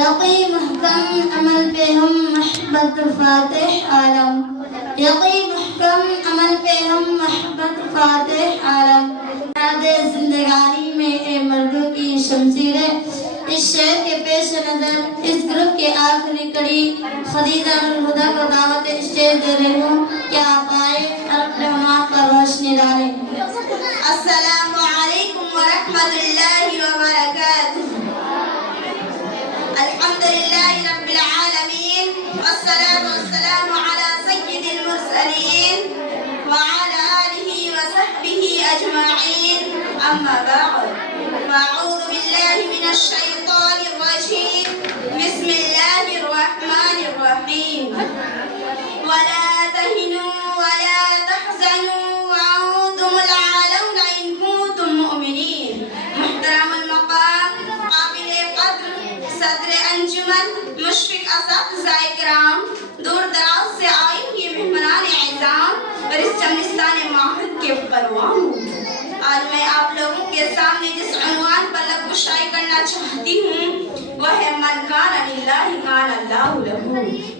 یقی محکم عمل پہ ہم محبت فاتح عالم، یقی محکم عمل پہ ہم محبت فاتح عالم۔ زندگانی میں اے مردوں کی شمشیریں، اس شعر کے پیش نظر اس گروپ کے آخری کڑی خدیجہ الہدیٰ کو دعوت اسٹیج دے رہی ہوں کہ آپ آئے اور اپنے عنوان پر روشنی ڈالیں۔ السلام علیکم ورحمۃ اللہ وبرکاتہ۔ الحمد للہ رب العالمین والصلاة والسلام علی سید المرسلین وعلی آلہ وصحبہ اجمعین، اما بعد فاعوذ باللہ من الشیطان الرجیم، بسم اللہ الرحمن الرحیم۔ ولا تهنوا ولا تحزنوا وأنتم الأعلون إن كنتم مؤمنين۔ محترم المقام، قابل قدر صدر انجمن، مشفق اساتذہ کرام، دور دراز سے آئے ہوئے مہمانان اعزام اور اس چمنستان معہد کے پروانوں، آج میں آپ لوگوں کے سامنے جس عنوان پر لب گشائی کرنا چاہتی ہوں وہ ہے من کان للہ کان اللہ لہ۔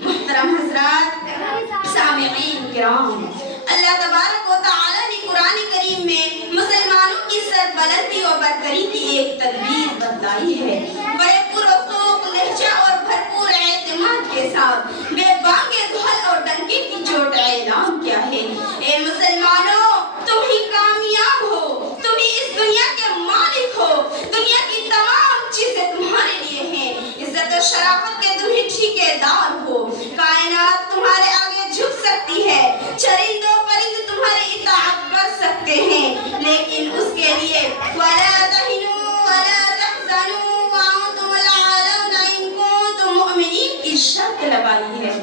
محترم حضرات، سامعین کرام، اللہ تبارک و تعالی نے قرآن کریم میں مسلمانوں کی سربلندی اور برتری کی ایک تدبیر بتلائی ہے۔ بڑے پرذوق لہجہ اور بھرپور اعتماد کے ساتھ بے بانگے دھول اور ڈنکے کی چوٹ اعلان کیا ہے، اے مسلمانوں، تم ہی کامیاب ہو، تم ہی اس دنیا کے مالک ہو، دنیا کی تمام چیزیں تمہارے لیے ہیں، عزت و شرافت کے تم ہی ٹھیکیدار ہو، کائنات تمہارے آگے جھک سکتی ہے، چرند و پرند تمہاری اطاعت کر سکتے ہیں، لیکن اس کے لیے وَلَا تَهِنُوا وَلَا تَحْزَنُوا وَأَنْتُمُ الْأَعْلَوْنَ إِن كُنتُم مُؤْمِنِينَ کی شرط لگائی ہے۔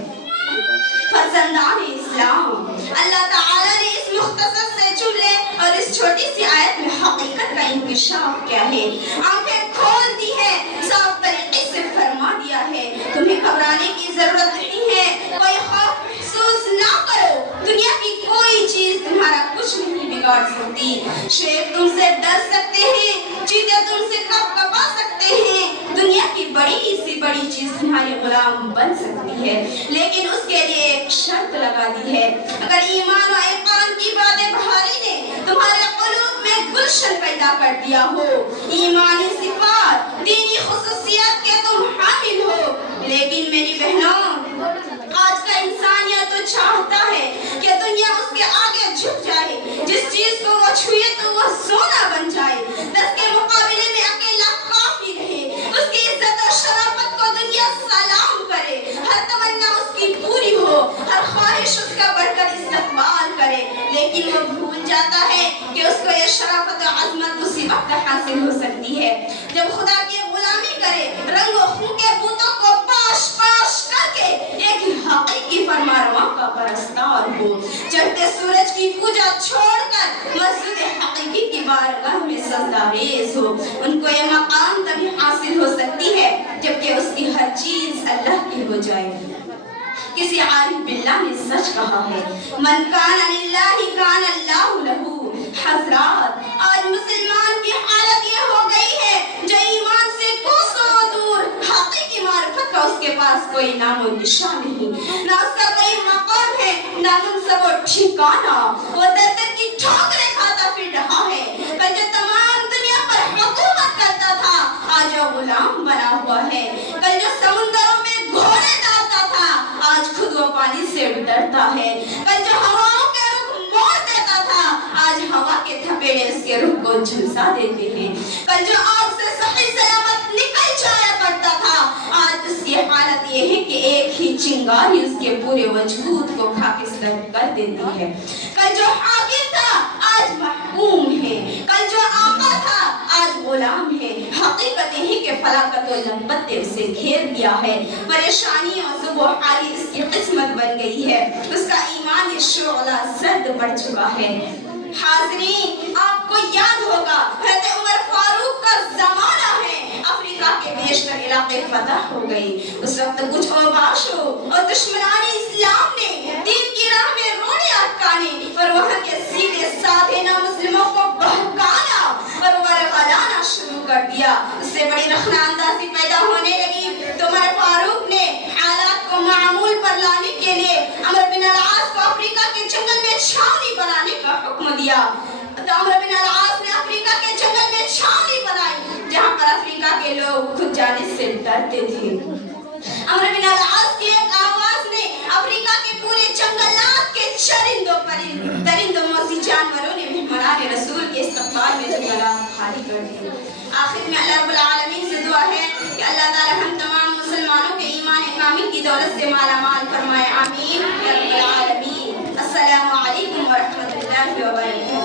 فرزندان اسلام، اللہ تعالیٰ نے اس مختصر سے جملے اور اس چھوٹی سی آیت میں حقیقت کا انکشاف کیا ہے، آنکھیں کھول دی ہے، صاف طریقے سے فرما دیا ہے، تمہیں گھبرانے کی ضرورت نہیں ہے، کوئی خوف محسوس نہ کرو، دنیا کی کوئی چیز تمہارا کچھ نہیں بگاڑ سکتی، شیر تم سے ڈر سکتے ہیں، چیتے تم سے کپ کپا سکتے ہیں، دنیا کی بڑی سی بڑی چیز تمہارے غلام بن سکتی ہے، لیکن اس کے لیے ایک شرط لگا دی ہے، اگر ایمان و ایقان کی باتیں بہاری نے تمہارے قلوب میں گلشن پیدا کر دیا ہو، ایمانی صفات، دینی خصوصیات کے تم حامل ہو، لیکن میری بہنوں، آج کا انسان یہ تو چاہتا ہے کہ دنیا اس کے آگے جھک جائے، جس چیز کو وہ چھوئے تو وہ سونا بن جائے، 10 کے مقابلے میں اکیلا کافی رہے، اس کی عزت و شرافت کو دنیا سلام کرے، ہر تمنا اس کی پوری ہو، ہر خواہش اس کا بڑھ کر استقبال کرے، لیکن وہ بھول جاتا ہے کہ اس کو یہ شرافت و عظمت اسی وقت حاصل ہو سکتی ہے جب خدا کی غلامی کرے، رنگ و خون کے بتوں کو پاش پاش کر کے ایک حقیقی فرمانرواں کا پرستار ہو، چڑھتے سورج کی پوجا چھوڑ کر مسجد حقیقی کی بارگاہ میں سجدہ ریز ہو، ان کو یہ مقام تبھی حاصل ہو سکتی ہے جبکہ اس کی ہر چیز اللہ کی ہو جائے۔ کسی عارف باللہ نے سچ کہا ہے، من کان للہ کان اللہ لہ۔ حضرات، آج مسلمان کی حالت یہ ہو گئی ہے جو ایمان سے کوسوں دور، حقیقی معرفت کا اس کے پاس کوئی نام و نشان نہیں، نہ اس کا کوئی مقام ہے، نہ منصب و ٹھکانہ، وہ در در کی ٹھوکریں کھاتا پھر رہا ہے، پر جو تمام دنیا پر حکومت کرتا تھا آج وہ غلام بنا ہوا ہے، کل جو سمندروں میں گھوڑے ڈالتا تھا آج خود وہ پانی سے ڈرتا ہے، کل جو ہواؤں کے رخ موڑ دیتا تھا آج ہوا کے تھپیڑے اس کے رخ کو جھلسا دیتے ہیں، کل جو آگ سے صحیح سلامت نکل جایا کرتا تھا آج اس کی حالت یہ ہے کہ ایک ہی چنگاری اس کے پورے وجود کو خاکستر کر دیتی ہے، کل جو حاکم تھا آج محکوم ہے، کل جو آقا تھا آج غلام ہے، حقیقت یہ ہے کہ فلاکت و لمبت نے اسے گھیر دیا ہے، پریشانی اور ذوب و حالی اس کی قسمت بن گئی ہے، اس کا ایمانی شعلہ زرد پڑ چکا ہے۔ حاضرین، آپ کو یاد ہوگا حضرت عمر فاروق کا زمانہ ہے، افریقہ کے بیشتر علاقے فتح ہو گئے، اس وقت کچھ اوباش ہو اور دشمنان اسلام نے دین کی راہ میں روڑے اٹکانے اور وہاں کے سیدھے سادھے نامسلموں کو بہکانا اور ورغلانا شروع کر دیا، اس سے بڑی رخنہ اندازی پیدا ہونے لگی تو چھاؤنی بنانے کا حکم دیا. تو عمرو بن العاص نے افریقہ کے جنگل میں چھاؤنی بنائی جہاں پر افریقہ کے لوگ خود جانے سے ڈرتے تھے. عمرو بن العاص کی ایک آواز نے افریقہ کے پورے جنگلات کے چرندوں درندوں موذی جانوروں نے مہمان رسول کے استقبال میں جنگلات خالی کر دیے. آخر میں اللہ رب العالمین سے دعا ہے کہ اللہ تعالی ہم تمام مسلمانوں کے ایمان کامل کی دولت سے مالا مال فرمائے. آمین یا رب العالمین. السلام علیکم ورحمۃ اللہ وبرکاتہ.